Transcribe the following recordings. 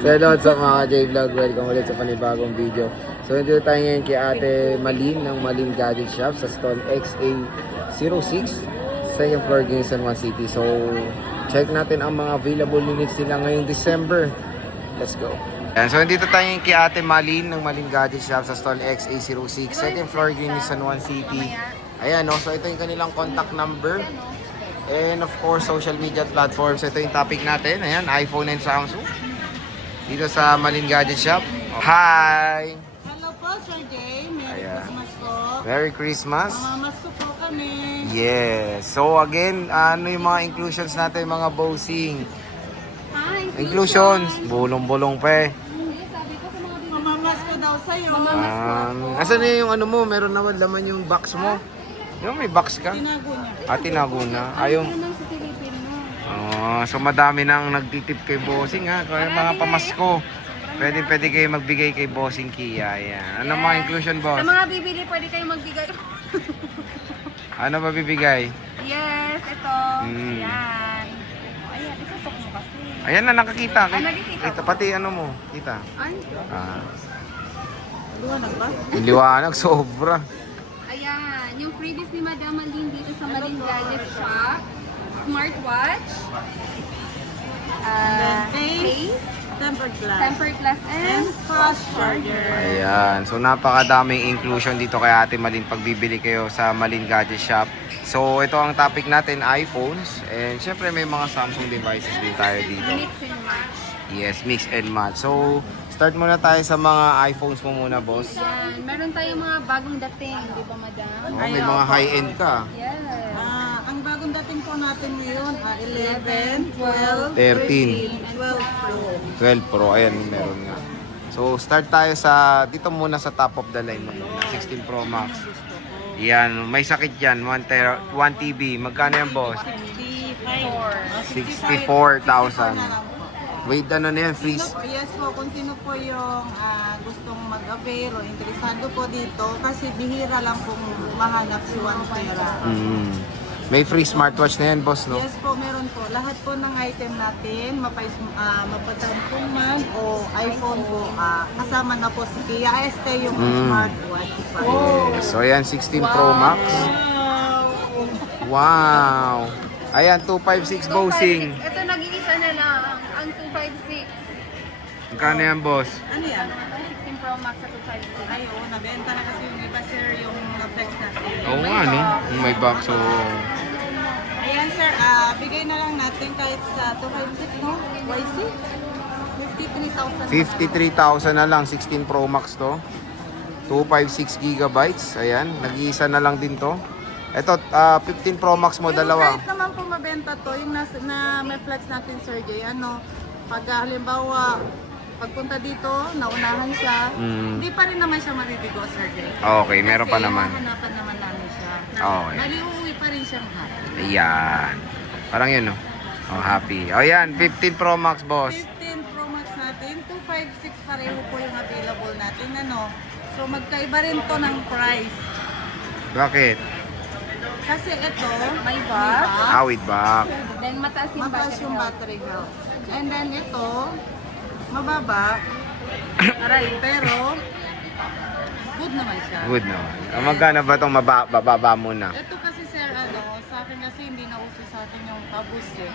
So hello sa mga J-Vlog, welcome ulit sa panibagong video. So nandito tayo ngayon kay Ate Malin ng Malin Gadget Shop sa stall XA06, second floor, San Juan City. So check natin ang mga available units nila ngayong December. Let's go. Yan, so nandito tayo ngayon kay Ate Malin ng Malin Gadget Shop sa stall XA06, second floor, San Juan City. Ayan, no? So ito yung kanilang contact number. And of course, social media platforms. Ito yung topic natin. Ayan, iPhone and Samsung. Dito sa Malin Gadget Shop. Hi! Hello po, Sir Jay. Merry Ayan. Christmas po. Merry Christmas. Mamamas ko po kami. Yes. So again, ano yung mga inclusions natin, mga bossing? Inclusions. Bulong-bulong pa eh. Mamamas ko daw sa'yo. Asan na yung ano mo? Meron naman laman yung box mo. Yung may box ka? Tinago niya. Tinago na. Ayong... so madami nang nagtitip kay Bossing ha. Kaya mga pamasko. Pwede kayo magbigay kay Bossing Kia. Ayan. Ano mga inclusion, boss? Sa mga bibili, pwede kayong magbigay. Ano ba bibigay? Yes, ito. Mm. Yan. Ayan, itutok mo kasi. Ayan na, nakakita. Nakikita Kita, ko. pati ano mo, kita. Ay, Liwanag ba? Yung liwanag, sobra. ayan. Yung freebies ni Madam Malin dito sa Malin Gadget Shop. Smartwatch. Face, tempered glass, Tempered glass, and fast charger. Ayan. So napakadaming inclusion dito kay Ate Malin pag bibili kayo sa Malin Gadget Shop. So ito ang topic natin, iPhones. And syempre may mga Samsung devices din tayo dito. mix and match. Yes, mix and match. So start muna tayo sa mga iPhones mo muna, boss. Yan. Meron tayong mga bagong dating, di ba, Madam? May mga high-end ka. Yes. Ang bagong dating po natin ngayon, 11, 12, 13. 12 Pro. 12 Pro, ayan, meron nga. So, start tayo sa, dito muna sa top of the line mo muna, 16 Pro Max. Yan, may sakit yan, 1 TB. Magkano yan, boss? 64,000. Wait, ano na yan, freeze? Yes po, kung sino po yung gustong mag-avail o interesado po dito, kasi bihira lang pong mahanap si 1 Tera. May free smartwatch na yan, boss, no? Yes po, meron po. Lahat po ng item natin, mapa-Samsung man o iPhone po, kasama na po si Kia ST yung smartwatch pa. So, ayan, 16 Pro Max. Wow! Ayan, 256 bossing. Ito nag-iisa na lang. Ang 256. Magkano yan, boss? Ano yan? 16 Pro Max sa 256. Ay, oo, nabenta na kasi yung iba, sir, yung effects natin. Oo nga, no? May box, so... Ayan, sir, bigay na lang natin kahit sa 256, no? YC? 53,000. 53,000 na lang, 16 Pro Max to. 256 gigabytes. Ayan, nag-iisa na lang din to. Ito, 15 Pro Max mo, dalawa. Kahit naman po mabenta to, yung na may flex natin, Sir Jay, pag halimbawa, pagpunta dito, naunahan siya, hindi pa rin naman siya maribigo, Sir Jay. Okay, meron pa naman. Kasi hahanapan naman namin siya. Okay. Bali, uuwi pa rin siyang happy. Ayan. Parang yun, no? Oh, happy. Oh, yan, 15 Pro Max, boss. 15 Pro Max natin, 256 pareho po yung available natin, So, magkaiba rin to ng price. Bakit? Kasi ito, May box. With box. Then mataas yung mataas battery yung health. battery health. And then ito, mababa. Aray, pero good naman siya. Good naman. Magkano ba itong bababa muna? Ito kasi sir, sa akin kasi hindi na uso sa akin yung tabus eh.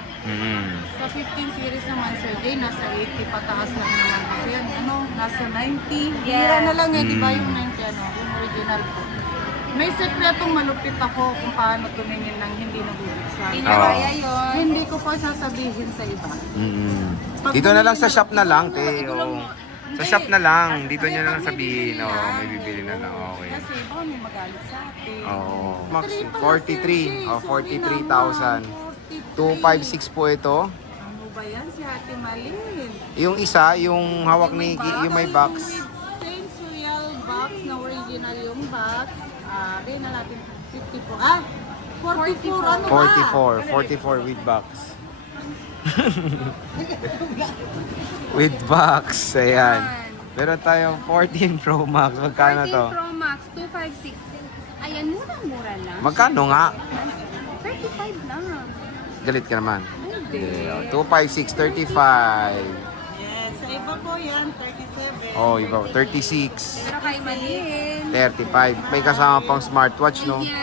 Sa 15 series naman sir, nasa 80 pataas lang naman. Kasi yan, nasa 90. Hira na lang di ba yung 90 yung original po. May sekretong malupit ako kung paano tumingin ng hindi nabubuksan. Hindi niya kaya yun. Hindi ko po sasabihin sa iba. Dito na lang sa shop na lang, te. Oh. Sa shop na lang. Dito niya na lang sabihin. Oh, may bibili na lang. Okay. Kasi baka may magalit sa atin. Oo. Max 43. Oh, 43,000. 256 po ito. Ano ba yan si Ate Malin? Yung isa, yung hawak ni yung may box. With Saints Royal box na original yung box. Kaya na natin 54. 44. Ano ba? 44 with box. With box. Ayan. Meron tayong 14 Pro Max. Magkano 14 to? Pro Max, 256. Ayan, murang-mura lang. Magkano nga? 35 lang. Galit ka naman. Hindi. 256, 35. Yes, Sa iba po yan, 37. Oh, iba. 36. Pero kay Malin. 35. May kasama pang smartwatch, no? Yes.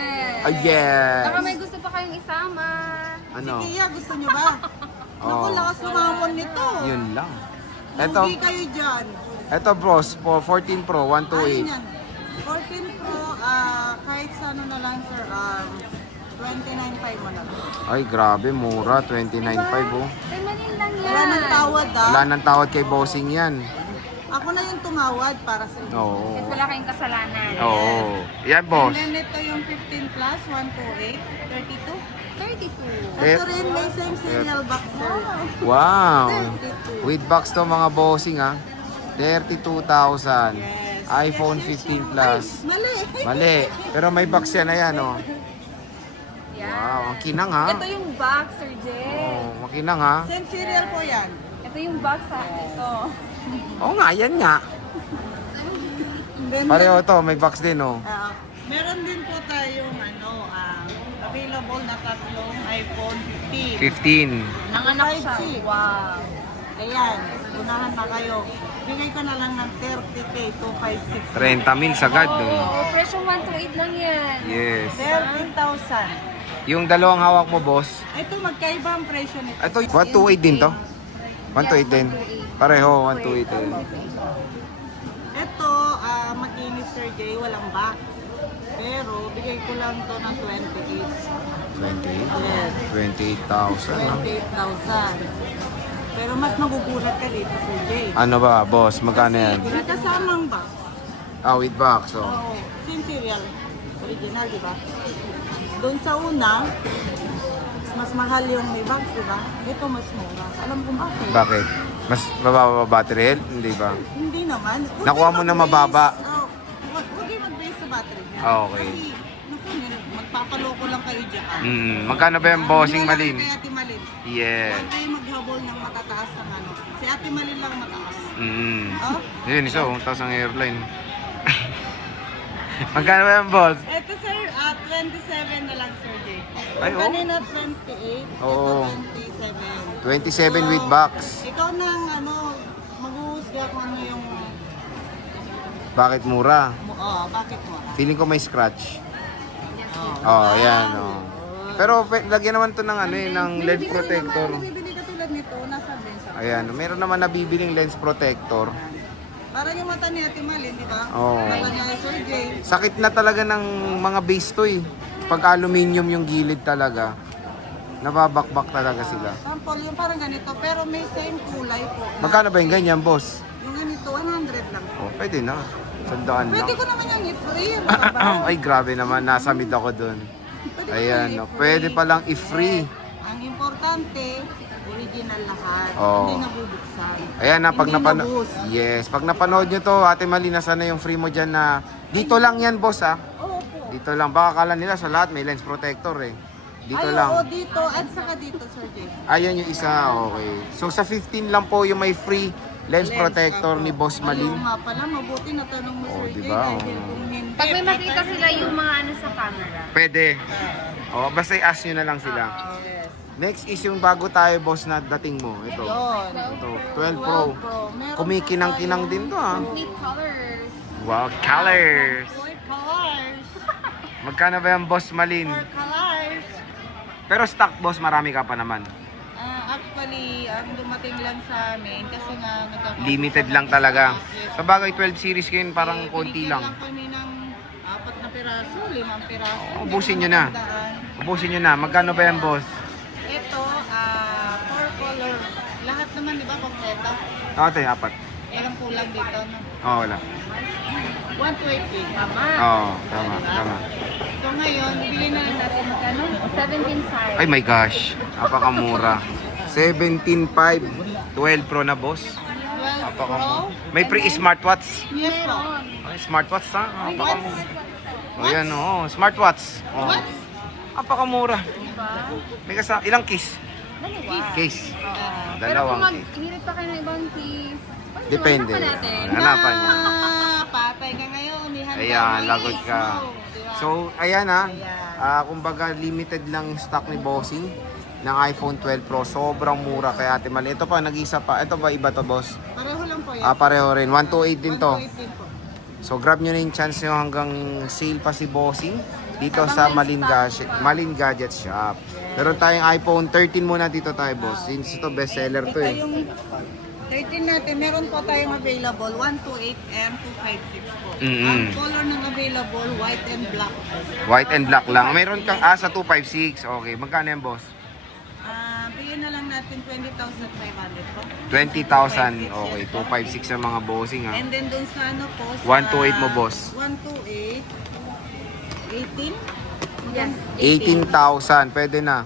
Ah, yes. Baka may gusto pa kayong isama. Ano? Kia, gusto nyo ba? Naku, Oh, lakas lumamon nito. yun lang. Lugi Ito, kayo dyan. ito bros, for 14 Pro, Ayun 128. yan. 14 Pro, kahit sa ano na lang sir, 29.5 mo na lang. Ay, grabe, mura. 29.5, oh. Kay Malin lang yan. Wala nang tawad Wala nang tawad kay bossing yan. Ako na yung tumawad para sa inyo. Oo. Kahit wala kayong kasalanan. Oo. Yan, boss. And then ito yung 15 plus, 128, 32. 32. Eh, Ito rin may same serial box sir. Wow. 32. With box to mga bossing, ha. 32,000. Yes. iPhone 15 Plus. Mali. Mali. Pero may box yan, ayan, oh. Yan. Wow, ang kinang, ha. Ito yung box, Sir Jay. Oh, makinang, ha. Same serial po yan. Ito yung box sa ito. Oo nga, yan nga. Then, Pareho to, may box din, oh. meron din po tayong available na tatlong iPhone 15. 15. Nanganak siya. 5C. Wow. Ayan, unahan na kayo. Bigay ko na lang ng 30K to 56. 30 mil sagad, no? Oo, presyo 128 lang yan. Yes. 13,000. Yung dalawang hawak mo, boss. Ito, magkaiba ang presyo nito. Ito, 128 din to? 128 din. Pareho, 128 din. Ito, makinis Sir Jay, walang box. Pero, bigay ko lang to ng 28. 28? Yes. 28,000, no? 28,000. Pero mas magugulat ka dito, Sir Jay. Ano ba, boss? Magkano yan? May kasamang box. Ah, with box, oh. Oo, same serial. Original, di ba? Doon sa una, mas mahal yung may box, di ba? Ito mas mura. Alam kung bakit? Bakit? Mas mababa ba battery health? Hindi ba? Hindi naman. Huwag Nakuha kayo mo na mag-base. mababa. Oh, huwag kayo mag-base sa battery. Ah, okay. Kasi, naku, magpapaloko lang kayo dyan. Magkano ba yung bossing Malin? Kay Ate Malin. Yes. Huwag kayo maghabol ng matataas ng ano. Si Ate Malin lang mataas. Oh? Yun, isa, tapos ang airline. Magkano ba yung boss? Ito sir, 27 na lang Sir Jay. Ay, oh. Kanina 28, Oo. ito 27 with box. Ikaw nang maghuhusga kung ano yung, Bakit mura? bakit mo? Feeling ko may scratch. Oh, Oh, yan, oh. Pero lagyan naman to ng ng lens protector. Bibili ka tulad nito, nasa bensa. Ayan, meron naman nabibiling lens protector. Para yung mata ni Ate Malin, di ba? Oo. Mata niya kay Sir Jay. Sakit na talaga ng mga base to, eh. Pag aluminium yung gilid talaga, nababakbak talaga sila. Sample yung parang ganito, pero may same kulay po. Magkano ba yung ganyan, boss? Yung ganito, 100 lang. Oh, pwede na. Sandaan lang. Pwede ko naman yung i-free. Ay, grabe naman. Nasa mid ako dun. Pwede ko Ayan, yung no. i-free. Pwede palang i-free. Ang importante, original lahat. Oo. Hindi nabubuksan. Ayan na, pag Hindi napanood. nabus. Yes, pag napanood nyo to, Ate Mali, nasa na yung free mo dyan na dito lang yan, boss, ha? Oo po. Dito lang. Baka kala nila sa lahat may lens protector, eh. Dito Ay, lang. oo, dito. At saka dito, Sir Jay. Ayan yung isa, okay. So sa 15 lang po yung may free lens protector ni Boss Malin. Ayaw nga pala, mabuti na tanong mo, Oo, Sir diba? Jay. Dahil Oo. kung hindi, Pag may makita sila yung mga ano sa camera. Pwede. Oh, basta i-ask nyo na lang sila. Yes. Next is yung bago tayo, boss, na dating mo. Ito. Yun. Ito, 12 Pro. Meron Kumikinang-kinang din to, ha? Complete colors. Wow, colors! Four colors. Magkano ba yung Boss Malin? Four colors. Pero stock, boss, marami ka pa naman. Actually, ang dumating lang sa amin kasi nga nagkakaroon Limited sa lang talaga. Yes. Sa bagay, 12 series kayo, parang konti Binigyan lang. kami ng 4 na piraso, 5 piraso. Ubusin nyo na. Ubusin nyo na. Magkano ba yan, boss? Ito, 4 colors. Lahat naman, di ba, kompleto? Ate, apat. Walang kulang dito, no? Oo, wala. 120. Tama. Oo, tama, tama. So ngayon, bibili na lang natin magkano? 17 size. Ay my gosh, napakamura. 17.5, 12 Pro na, boss. 12 Pro. May pre-smartwatch. Yes po. Ay, smartwatch, ha? Napakamura. What? O yan, oo. Smartwatch. Oh. What? Napakamura. Diba? May ilang case? Dalawa. Case. Pero kung Dalawang case. maghirit pa kayo ng ibang keys, Depende. hanapan natin. Hanapan niya. Patay ka ngayon. Ayan, lagot ka. So, ayan, ha. Ayan. Kumbaga, limited lang yung stock ni Bossing. ng iPhone 12 Pro. Sobrang mura kay Ate Malin. Ito pa, nag-isa pa. Ito ba iba to, boss? Pareho lang po yan. Pareho rin. 128 din to. 128 din po. So grab nyo na yung chance nyo hanggang sale pa si Bossing dito sa Malin Gadget Shop. Meron tayong iPhone 13 muna dito tayo, boss. Since ito bestseller to eh. Yung 13 natin, meron po tayong available 128 and 256 po. Ang color ng available, white and black. White and black lang. Meron kang sa 256. Okay, magkano yan, boss? Bigyan na lang natin 20,500 po. 20,000. Okay, 256 ang mga bossing ha. And then dun sa ano po, 128 mo, boss. 128, 18? Yes. 18,000. Pwede na.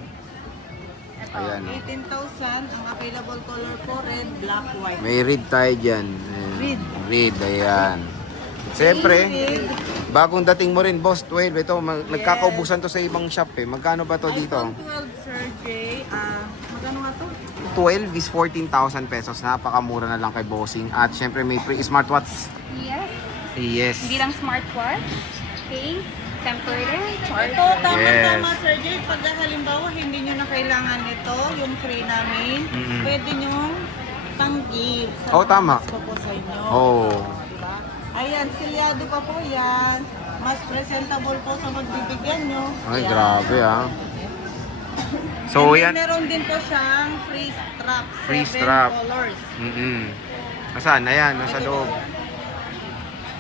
Ito. Ayan. 18,000. Ang available color po, red, black, white. May red tayo dyan. Ayan. Red. Red, ayan. Siyempre, Red. bagong dating mo rin, boss. 12. Ito, nagkakaubusan to sa ibang shop eh. Magkano ba to dito? iPhone 12, Sir Jay. Magkano nga to? 12 is 14,000 pesos. Napakamura na lang kay Bossing. At syempre may free smartwatch. Yes. Yes. Hindi lang smartwatch, case, temperature, Ito, charger. tama-tama, Sir Jay. Pag halimbawa, hindi nyo na kailangan ito, yung free namin, pwede nyo tanggi. Oh, tama. Mas po sa inyo. Oh. Diba? Ayan, silyado pa po yan. Mas presentable po sa magbibigyan nyo. Ay, Ayan. grabe ah. So, And then yan. meron din po siyang free strap. Free 7 strap. colors. Nasaan? Ayan, nasa loob.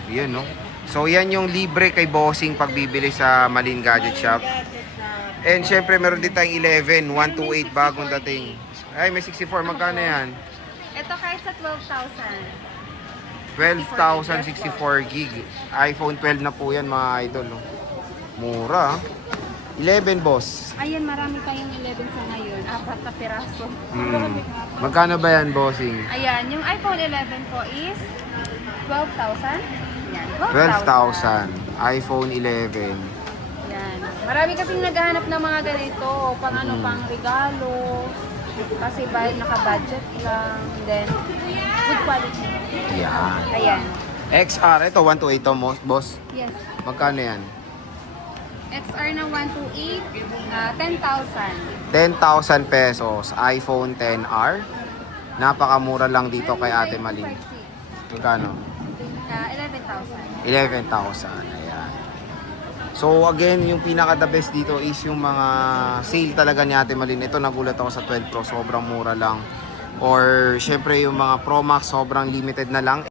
Yan, no? So, yan yung libre kay Bossing pag bibili sa Malin Gadget Shop. Gadget shop. And syempre, meron din tayong 11, 128 bagong dating. Ay, may 64. Magkano yan? Ito kahit sa 12,000. 12,064 gig. iPhone 12 na po yan, mga idol. No? Mura. 11, boss. Ayan, marami tayong 11 sa ngayon. 4 na piraso. Magkano ba yan, Bossing? Ayan, yung iPhone 11 po is 12,000. Yan, 12,000. iPhone 11. Yan. Marami kasing naghahanap ng mga ganito. Pang ano, pang regalo. Kasi naka-budget lang. Then, good quality. Yan. Ayan. XR, ito 128 to, boss. Yes. Magkano yan? XR na 128, 10,000. 10,000 pesos. iPhone 10R. Napakamura lang dito kay Ate Malin. Magkano? 11,000. 11,000. Ayan. So again, yung pinaka the best dito is yung mga sale talaga ni Ate Malin. Ito nagulat ako sa 12 Pro, sobrang mura lang. Or syempre yung mga Pro Max sobrang limited na lang.